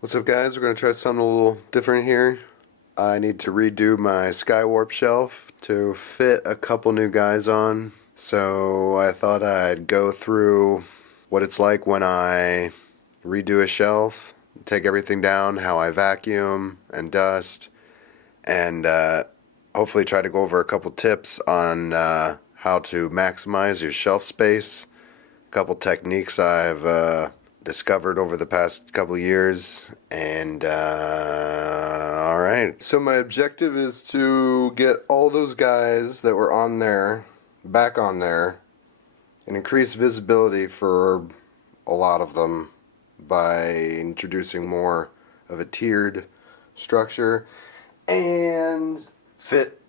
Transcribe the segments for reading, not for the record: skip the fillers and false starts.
What's up, guys? We're going to try something a little different here. I need to redo my Skywarp shelf to fit a couple new guys on. So I thought I'd go through what it's like when I redo a shelf, take everything down, how I vacuum and dust, and hopefully try to go over a couple tips on how to maximize your shelf space. A couple techniques I've discovered over the past couple years. And alright, so my objective is to get all those guys that were on there back on there and increase visibility for a lot of them by introducing more of a tiered structure and fit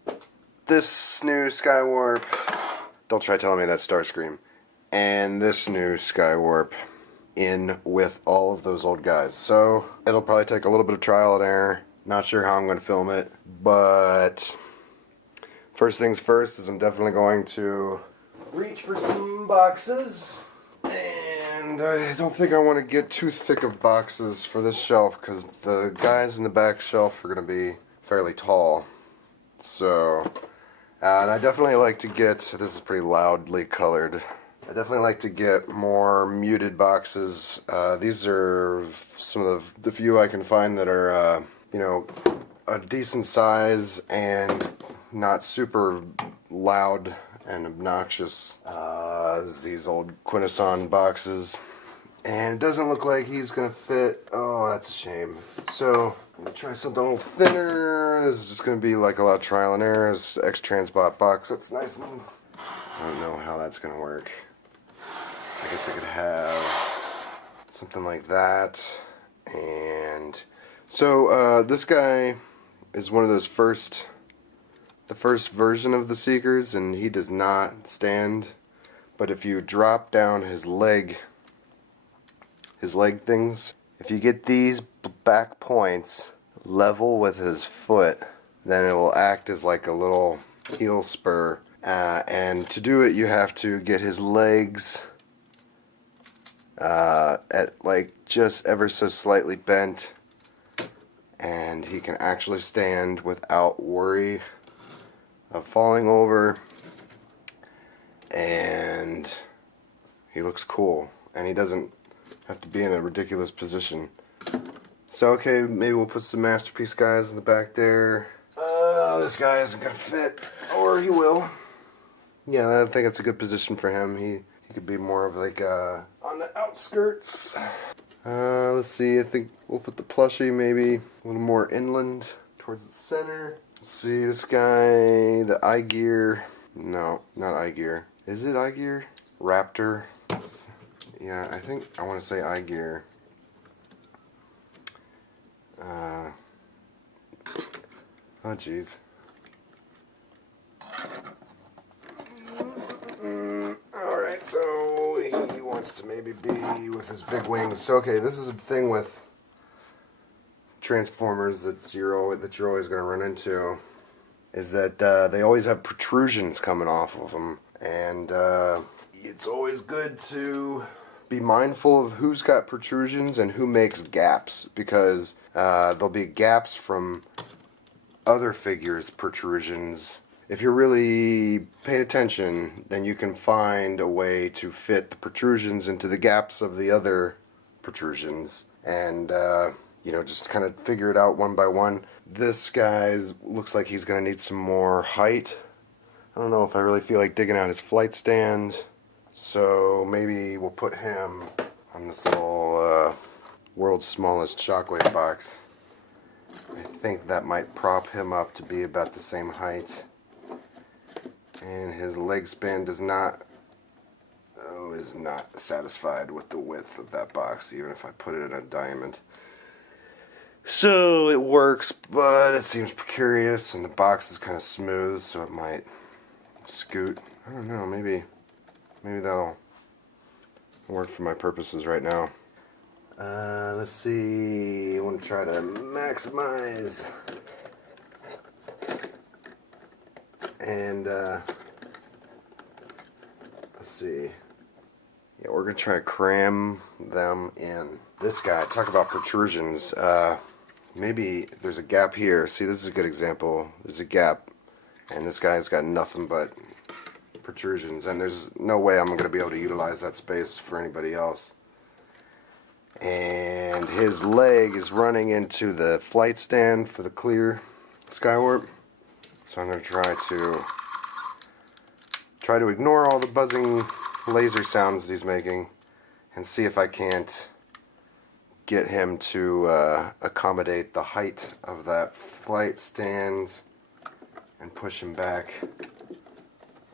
this new Skywarp. Don't try telling me that's Starscream. And this new Skywarp in with all of those old guys. So it'll probably take a little bit of trial and error. Not sure how I'm going to film it, but first things first is I'm definitely going to reach for some boxes. And I don't think I want to get too thick of boxes for this shelf because the guys in the back shelf are going to be fairly tall. So, and I definitely like to get, this is pretty loudly colored, I definitely like to get more muted boxes. These are some of the few I can find that are, you know, a decent size and not super loud and obnoxious as these old Quintesson boxes. And it doesn't look like he's going to fit. Oh, that's a shame. So, I'm going to try something a little thinner. This is just going to be like a lot of trial and error. It's X-Transbot box. That's nice and I don't know how that's going to work. I guess I could have something like that. And so this guy is one of those the first version of the Seekers, and he does not stand. But if you drop down his leg things, if you get these back points level with his foot, then it will act as like a little heel spur. And to do it, you have to get his legs at like just ever so slightly bent, and he can actually stand without worry of falling over, and he looks cool, and he doesn't have to be in a ridiculous position. So okay, maybe we'll put some Masterpiece guys in the back there. This guy isn't gonna fit, or he will. Yeah, I think it's a good position for him. He could be more of like on the outskirts. Let's see, I think we'll put the plushie maybe a little more inland towards the center. Let's see, this guy, the eye gear. No, not eye gear. Is it eye gear? Raptor. Yeah, I think I want to say eye gear. Oh jeez. Alright, so he wants to maybe be with his big wings. So okay, this is a thing with Transformers that you're always going to run into, is that they always have protrusions coming off of them. And it's always good to be mindful of who's got protrusions and who makes gaps, because there'll be gaps from other figures' protrusions. If you're really paying attention, then you can find a way to fit the protrusions into the gaps of the other protrusions, and you know, just kind of figure it out one by one. This guy looks like he's going to need some more height. I don't know if I really feel like digging out his flight stand, so maybe we'll put him on this little world's smallest shockwave box. I think that might prop him up to be about the same height. And his leg span is not satisfied with the width of that box, even if I put it in a diamond. So it works, but it seems precarious, and the box is kind of smooth, so it might scoot. I don't know, maybe that'll work for my purposes right now. Let's see, I want to try to maximize and Let's see. Yeah, we're gonna try to cram them in. This guy, talk about protrusions. Maybe there's a gap here. See, this is a good example. There's a gap, and this guy's got nothing but protrusions, and there's no way I'm gonna be able to utilize that space for anybody else. And his leg is running into the flight stand for the clear Skywarp. So I'm gonna try to ignore all the buzzing laser sounds that he's making and see if I can't get him to accommodate the height of that flight stand and push him back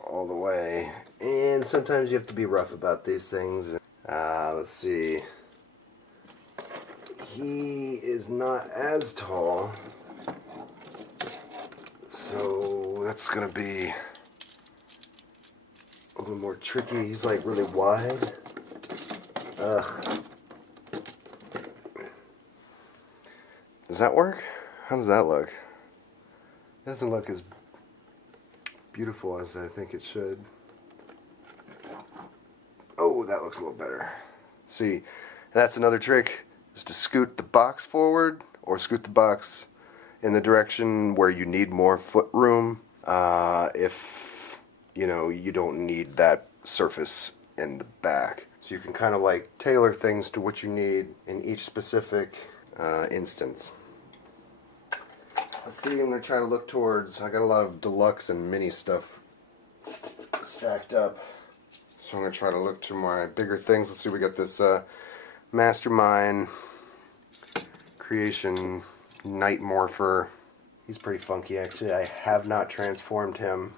all the way. And sometimes you have to be rough about these things. Let's see. He is not as tall, so that's gonna be a little more tricky. He's like really wide. Does that work? How does that look? It doesn't look as beautiful as I think it should. Oh, that looks a little better. See, that's another trick, is to scoot the box forward or scoot the box in the direction where you need more foot room. If you know you don't need that surface in the back, so you can kind of like tailor things to what you need in each specific instance. Let's see, I'm going to try to look towards, I got a lot of deluxe and mini stuff stacked up, so I'm going to try to look to my bigger things. Let's see, we got this Mastermind Creation Night Morpher. He's pretty funky actually. I have not transformed him.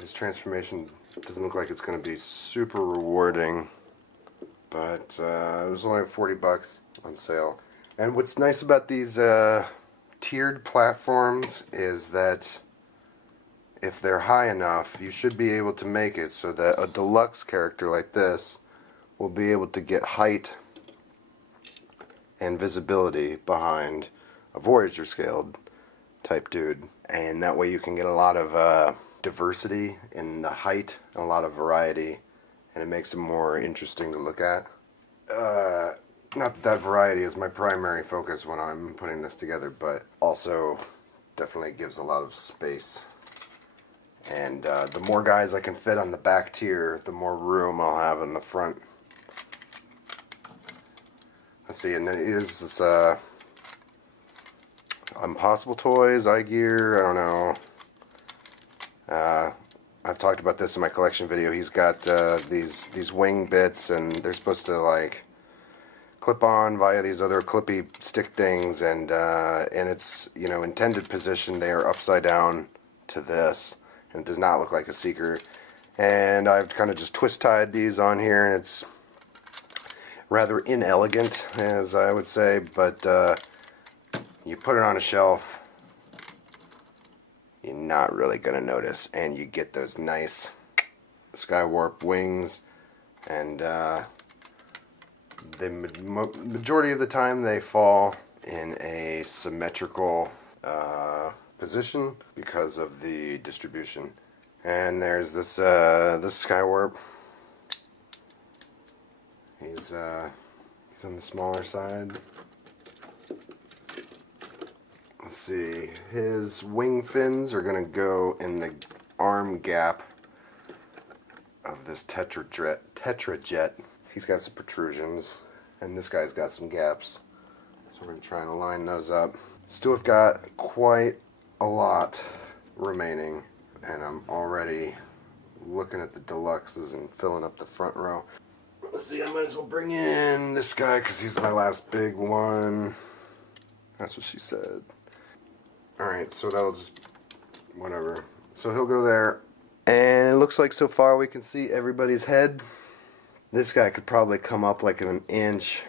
His transformation doesn't look like it's going to be super rewarding, but it was only $40 on sale. And what's nice about these tiered platforms is that if they're high enough, you should be able to make it so that a deluxe character like this will be able to get height and visibility behind a Voyager scaled type dude. And that way you can get a lot of diversity in the height and a lot of variety, and it makes it more interesting to look at. Not that that variety is my primary focus when I'm putting this together, but also definitely gives a lot of space. And the more guys I can fit on the back tier, the more room I'll have in the front. Let's see, and then here's this Impossible Toys, iGear, I don't know. I've talked about this in my collection video. He's got these wing bits, and they're supposed to like clip on via these other clippy stick things, and it's, you know, intended position they are upside down to this, and it does not look like a seeker. And I've kind of just twist tied these on here, and it's rather inelegant, as I would say, but you put it on a shelf, you're not really gonna notice, and you get those nice Skywarp wings. And the majority of the time they fall in a symmetrical position because of the distribution. And there's this this Skywarp. He's on the smaller side. Let's see, his wing fins are gonna go in the arm gap of this Tetrajet. He's got some protrusions, and this guy's got some gaps. So we're going to try and align those up. Still have got quite a lot remaining, and I'm already looking at the deluxes and filling up the front row. Let's see, I might as well bring in this guy because he's my last big one. That's what she said. Alright, so that'll just, whatever. So he'll go there. And it looks like so far we can see everybody's head. This guy could probably come up like an inch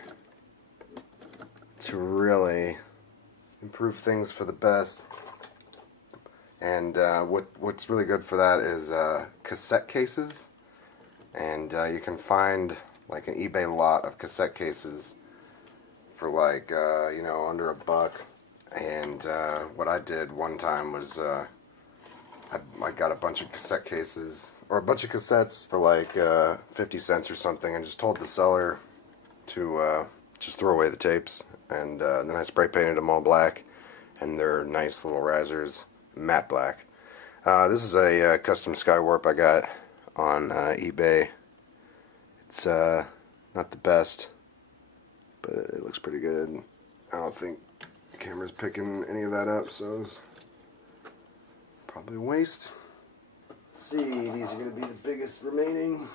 to really improve things for the best. And what's really good for that is cassette cases. And you can find like an eBay lot of cassette cases for like, you know, under $1. And what I did one time was I got a bunch of cassette cases, or a bunch of cassettes for like 50 cents or something, and just told the seller to just throw away the tapes. And then I spray painted them all black, and they're nice little risers, matte black. This is a custom Skywarp I got on eBay. It's not the best, but it looks pretty good. I don't think the camera's picking any of that up, so it's probably a waste. Let's see, these are going to be the biggest remaining.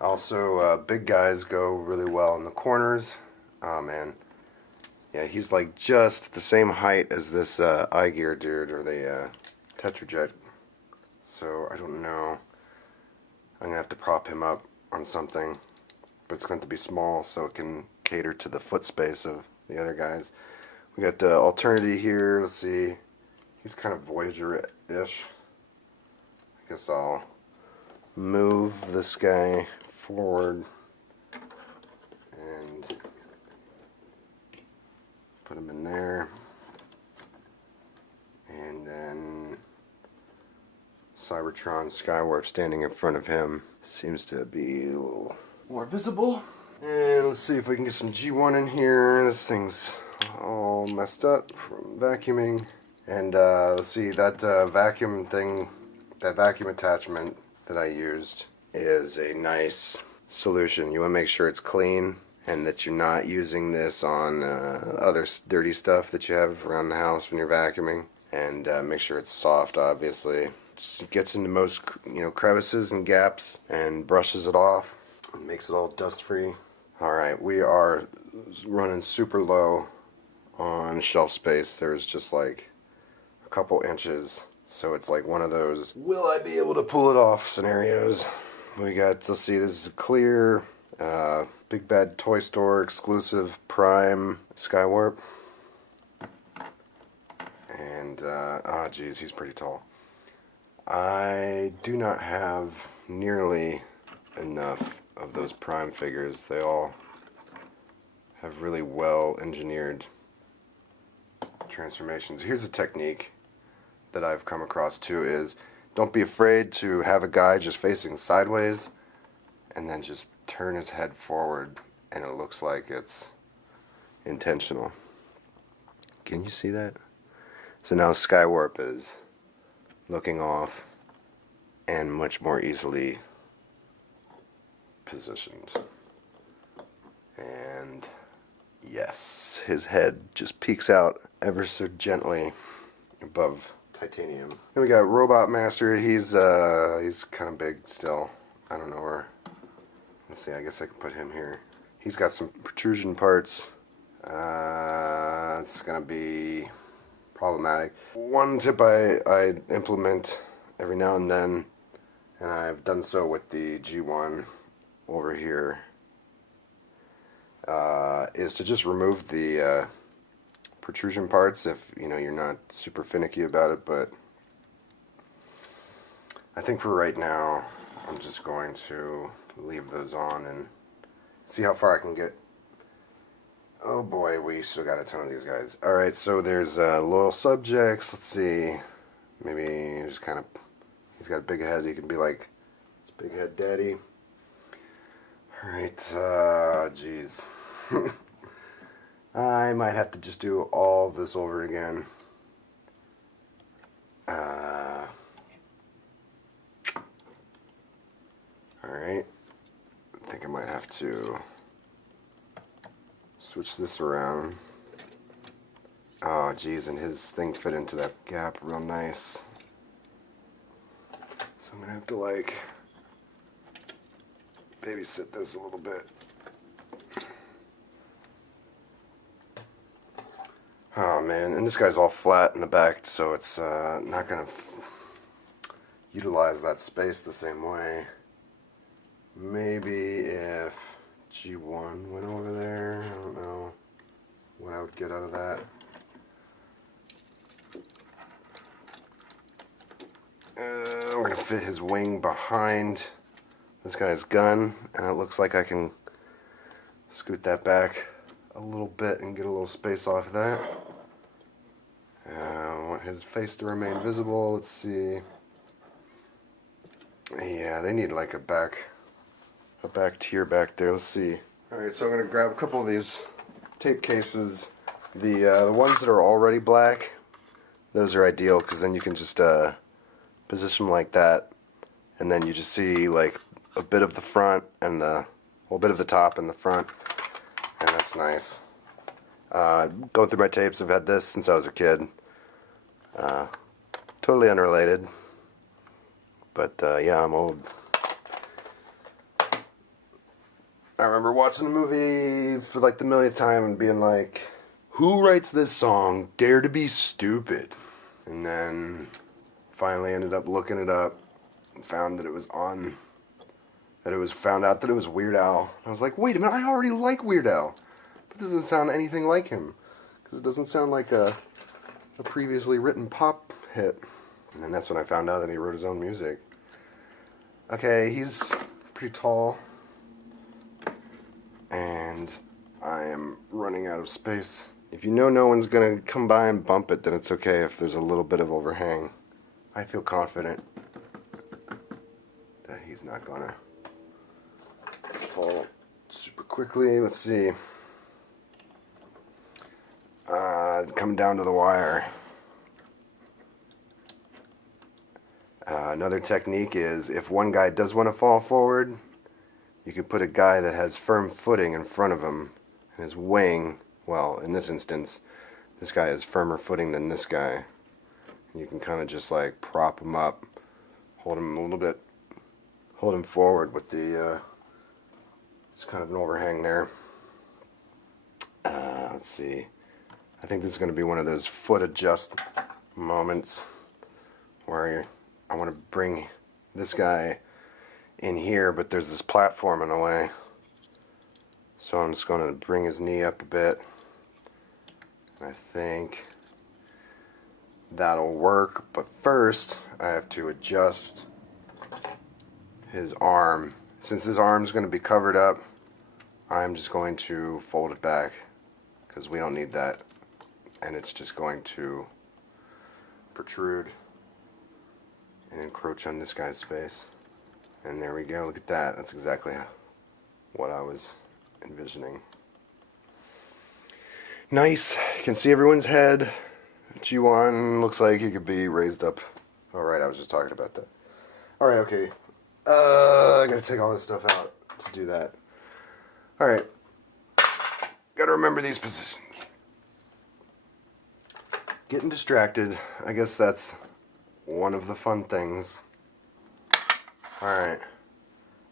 Also, big guys go really well in the corners. Oh man. Yeah, he's like just the same height as this iGear dude, or the Tetrajet. So I don't know. I'm going to have to prop him up on something. But it's going to be small so it can cater to the foot space of the other guys. We got Alternity here. Let's see. He's kind of Voyager-ish. I guess I'll move this guy forward and put him in there. And then Cybertron Skywarp standing in front of him seems to be a little more visible. And let's see if we can get some G1 in here. This thing's all messed up from vacuuming. And let's see, that vacuum thing, that vacuum attachment that I used is a nice solution. You want to make sure it's clean and that you're not using this on other dirty stuff that you have around the house when you're vacuuming. And make sure it's soft, obviously. It gets into most, crevices and gaps and brushes it off. It makes it all dust free. Alright, we are running super low on shelf space. There's just like a couple inches. So it's like one of those, will I be able to pull it off scenarios. We got, let's see, this is a clear Big Bad Toy Store exclusive Prime Skywarp. And, oh geez, he's pretty tall. I do not have nearly enough of those Prime figures. They all have really well engineered transformations. Here's a technique that I've come across too, is don't be afraid to have a guy just facing sideways and then just turn his head forward and it looks like it's intentional. Can you see that? So now Skywarp is looking off and much more easily positioned. And yes, his head just peeks out ever so gently above titanium. Then we got Robot Master. He's kind of big still. I don't know where. Let's see, I guess I can put him here. He's got some protrusion parts. It's gonna be problematic. One tip I implement every now and then, and I've done so with the G1 over here, is to just remove the protrusion parts if you're not super finicky about it. But I think for right now I'm just going to leave those on and see how far I can get. Oh boy, we still got a ton of these guys. Alright, so there's loyal subjects. Let's see, maybe just kind of, he's got a big head, he can be like this big head daddy. Alright, jeez. I might have to just do all of this over again. Alright, I think I might have to switch this around. Oh geez, and his thing fit into that gap real nice. So I'm gonna have to like babysit this a little bit. Oh man, and this guy's all flat in the back, so it's not gonna utilize that space the same way. Maybe if G1 went over there, I don't know what I would get out of that. We're gonna fit his wing behind this guy's gun, and it looks like I can scoot that back a little bit and get a little space off of that. want his face to remain visible. Let's see. Yeah, they need like a back tier back there. Let's see. Alright, so I'm going to grab a couple of these tape cases. The ones that are already black, those are ideal because then you can just position them like that, and then you just see like a bit of the front and well, a bit of the top and the front, and that's nice. Going through my tapes, I've had this since I was a kid. Totally unrelated, but yeah, I'm old. I remember watching the movie for like the millionth time and being like, who writes this song, Dare to Be Stupid? And then finally ended up looking it up and found that it was found out that it was Weird Al. I was like, wait a minute, I already like Weird Al. But it doesn't sound anything like him. Because it doesn't sound like a previously written pop hit. And then that's when I found out that he wrote his own music. Okay, he's pretty tall. And I am running out of space. If you know no one's going to come by and bump it, then it's okay if there's a little bit of overhang. I feel confident that he's not going to fall super quickly. Let's see. Coming down to the wire. Another technique is if one guy does want to fall forward, you could put a guy that has firm footing in front of him, and his wing, well, in this instance, this guy has firmer footing than this guy. And you can kind of just like prop him up, hold him a little bit, hold him forward with the, just kind of an overhang there. Let's see. I think this is going to be one of those foot adjust moments where I want to bring this guy in here, but there's this platform in the way. So I'm just going to bring his knee up a bit. I think that'll work, but first I have to adjust his arm. Since his arm's going to be covered up, I'm just going to fold it back because we don't need that, and it's just going to protrude and encroach on this guy's face. And there we go. Look at that. That's exactly what I was envisioning. Nice. You can see everyone's head. G1 looks like he could be raised up. Alright, I was just talking about that. Alright, okay. I gotta take all this stuff out to do that. Alright. Gotta remember these positions. Getting distracted. I guess that's one of the fun things. Alright.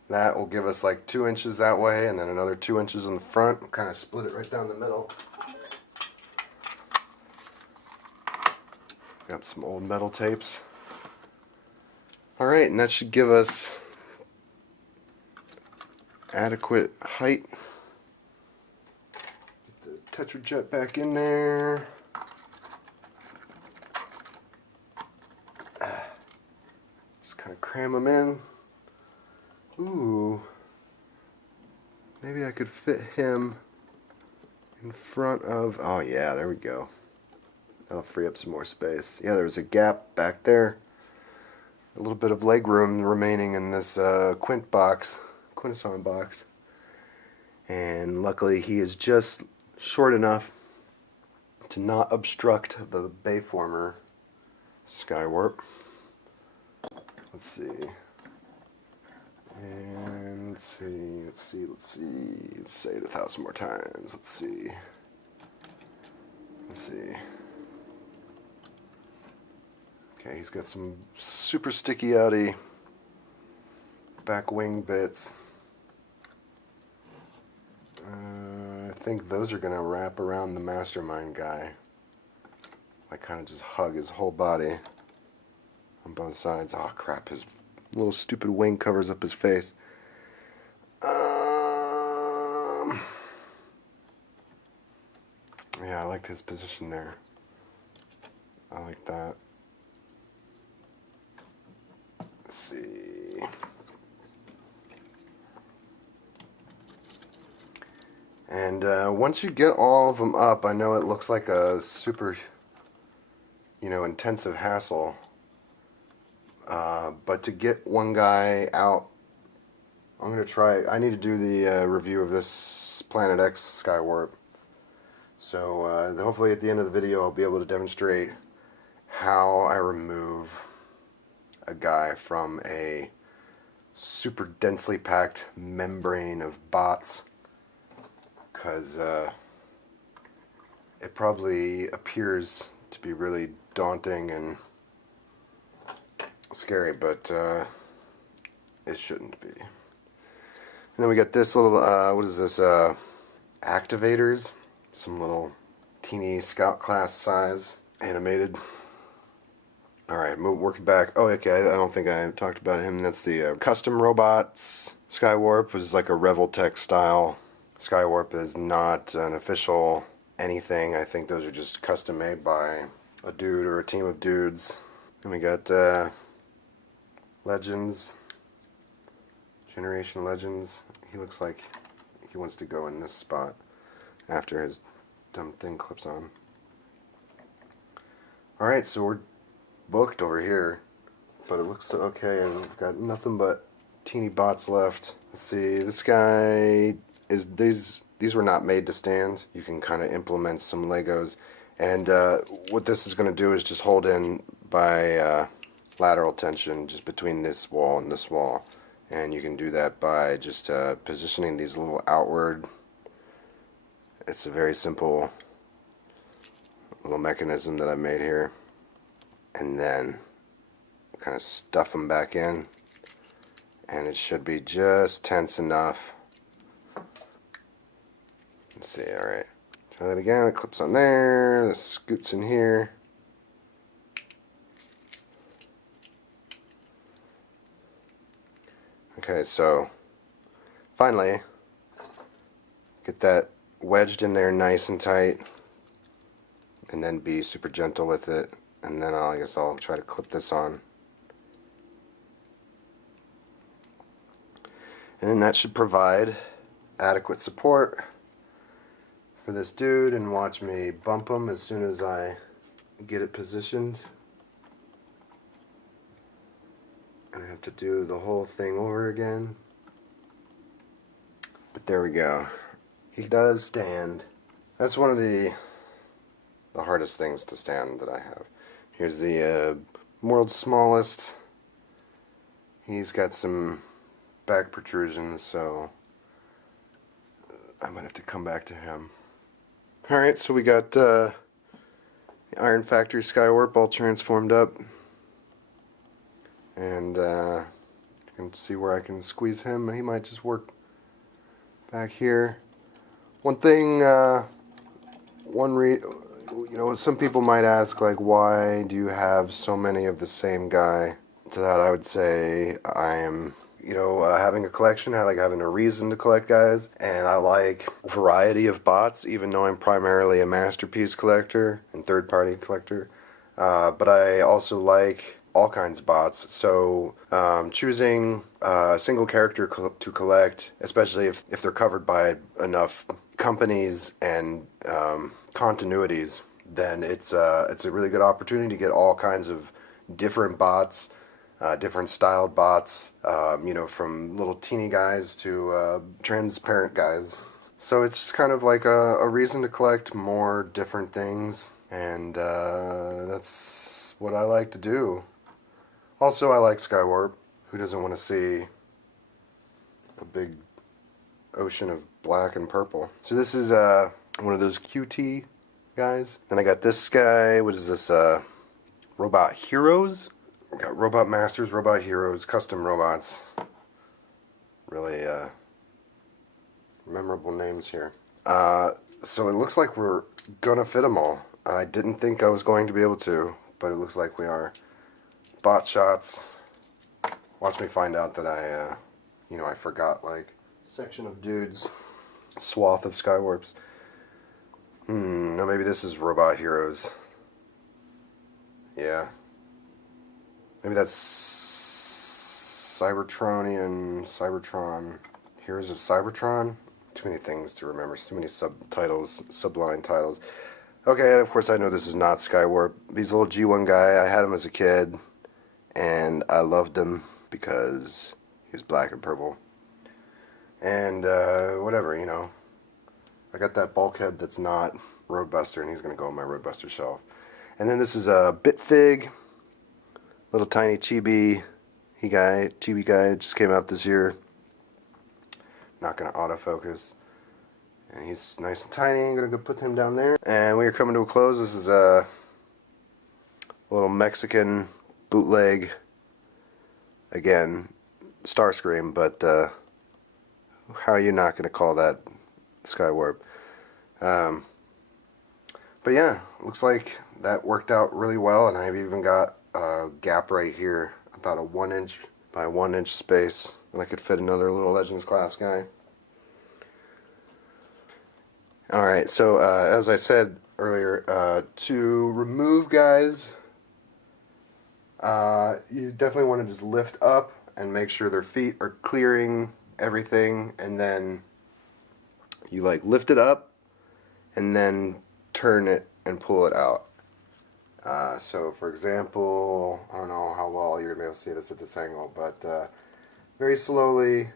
That will give us like 2 inches that way and then another 2 inches in the front. We'll kind of split it right down the middle. Got some old metal tapes. Alright, and that should give us adequate height. Get the Tetrajet back in there. Just kind of cram them in. Ooh. Maybe I could fit him in front of... Oh yeah, there we go. That'll free up some more space. Yeah, there's a gap back there. A little bit of leg room remaining in this Quintesson box. And luckily he is just short enough to not obstruct the Bayformer Skywarp. Let's see. And let's see. Let's say it 1,000 more times. Let's see. Okay, he's got some super sticky outy back wing bits. I think those are going to wrap around the mastermind guy. Like kind of just hug his whole body on both sides. Oh crap, his little stupid wing covers up his face. Yeah, I liked his position there. I like that. Let's see. And once you get all of them up, I know it looks like a super intensive hassle. But to get one guy out, I'm going to try. I need to do the review of this Planet X Skywarp. So hopefully at the end of the video I'll be able to demonstrate how I remove a guy from a super densely packed membrane of bots, because it probably appears to be really daunting and scary, but it shouldn't be. And then we got this little, what is this, activators, some little teeny scout class size, animated. Alright, working back. Oh, okay, I don't think I talked about him. That's the custom robots. Skywarp was like a Revoltech style. Skywarp is not an official anything. I think those are just custom made by a dude or a team of dudes. And we got Legends. Generation Legends. He looks like he wants to go in this spot after his dumb thing clips on. Alright, so we're booked over here, but it looks okay, and we've got nothing but teeny bots left. Let's see, this guy is, these were not made to stand. You can kind of implement some Legos, and what this is going to do is just hold in by lateral tension just between this wall and this wall, and you can do that by just positioning these little outward. It's a very simple little mechanism that I made here. And then kind of stuff them back in, and it should be just tense enough. Let's see, alright. Try that again. It clips on there, this scoots in here. Okay, so finally, get that wedged in there nice and tight, and then be super gentle with it. And then I guess I'll try to clip this on. And then that should provide adequate support for this dude, and watch me bump him as soon as I get it positioned. And I have to do the whole thing over again. But there we go. He does stand. That's one of the hardest things to stand that I have. Here's the world's smallest. He's got some back protrusions, so I might have to come back to him. Alright, so we got the Iron Factory Skywarp all transformed up. And you can see where I can squeeze him. He might just work back here. One thing, some people might ask, like, why do you have so many of the same guy? To that I would say I am, having a collection. I like having a reason to collect guys, and I like variety of bots, even though I'm primarily a masterpiece collector and third-party collector. But I also like all kinds of bots, so choosing a single character to collect, especially if they're covered by enough companies and continuities, then it's a really good opportunity to get all kinds of different bots, different styled bots, from little teeny guys to transparent guys. So it's just kind of like a reason to collect more different things, and that's what I like to do. Also, I like Skywarp. Who doesn't want to see a big ocean of black and purple? So this is one of those QT guys. Then I got this guy. What is this? Robot Heroes? We got Robot Masters, Robot Heroes, custom robots. Really memorable names here. So it looks like we're gonna fit them all. I didn't think I was going to be able to, but it looks like we are. Bot shots. Watch me find out that I forgot, like, section of dudes, swath of Skywarps. No, maybe this is Robot Heroes. Yeah. Maybe that's Cybertron. Heroes of Cybertron? Too many things to remember, too many subtitles, subline titles. Okay, of course I know this is not Skywarp. He's a little G1 guy. I had him as a kid, and I loved him because he was black and purple. And whatever, you know. I got that bulkhead that's not Roadbuster, and he's going to go on my Roadbuster shelf. And then this is a Bitfig, little tiny chibi guy, just came out this year. Not going to autofocus. And he's nice and tiny. I'm going to go put him down there. And we are coming to a close. This is a little Mexican bootleg. Again, Starscream, but how are you not going to call that Skywarp? But yeah, looks like that worked out really well, and I've even got a gap right here, about a 1 inch by 1 inch space, and I could fit another little Legends class guy. Alright, so as I said earlier, to remove guys, you definitely want to just lift up and make sure their feet are clearing everything, and then you like lift it up and then turn it and pull it out. So for example, I don't know how well you're going to be able to see this at this angle, but very slowly,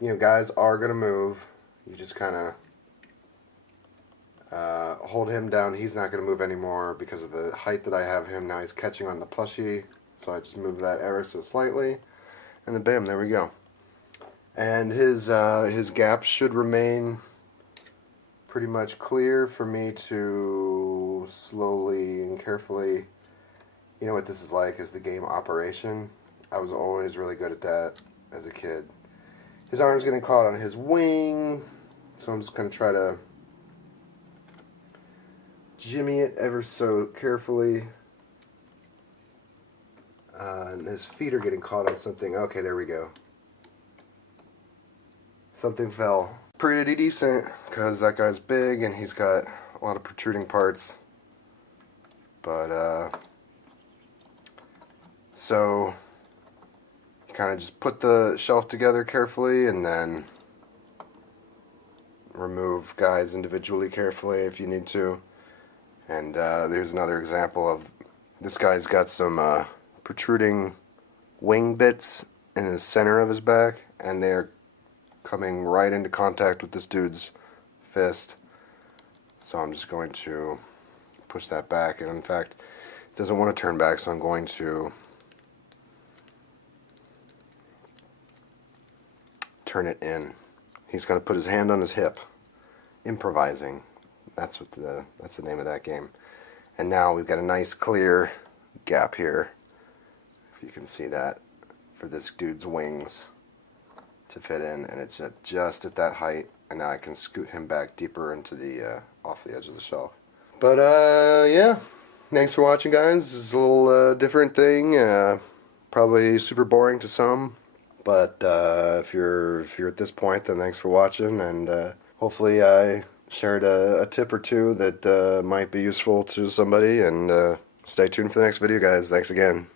you know, guys are going to move. You just kind of hold him down. He's not going to move anymore because of the height that I have him. Now he's catching on the plushie, so I just move that ever so slightly, and then bam, there we go. And his gap should remain pretty much clear for me to slowly and carefully, you know what this is like, is the game operation. I was always really good at that as a kid. His arm's getting caught on his wing, so I'm just going to try to jimmy it ever so carefully. And his feet are getting caught on something. Okay, there we go. Something fell. Pretty decent, because that guy's big and he's got a lot of protruding parts. But, so, you kind of just put the shelf together carefully and then remove guys individually carefully if you need to. And there's another example of this guy's got some protruding wing bits in the center of his back, and they're coming right into contact with this dude's fist. So I'm just going to push that back, and in fact, it doesn't want to turn back, so I'm going to turn it in. He's going to put his hand on his hip, improvising. That's the name of that game. And now we've got a nice clear gap here, if you can see that, for this dude's wings to fit in, and it's just at that height, and now I can scoot him back deeper into the off the edge of the shelf. But yeah, thanks for watching, guys. This is a little different thing, probably super boring to some, but if you're at this point, then thanks for watching, and hopefully I shared a tip or two that might be useful to somebody, and stay tuned for the next video, guys. Thanks again.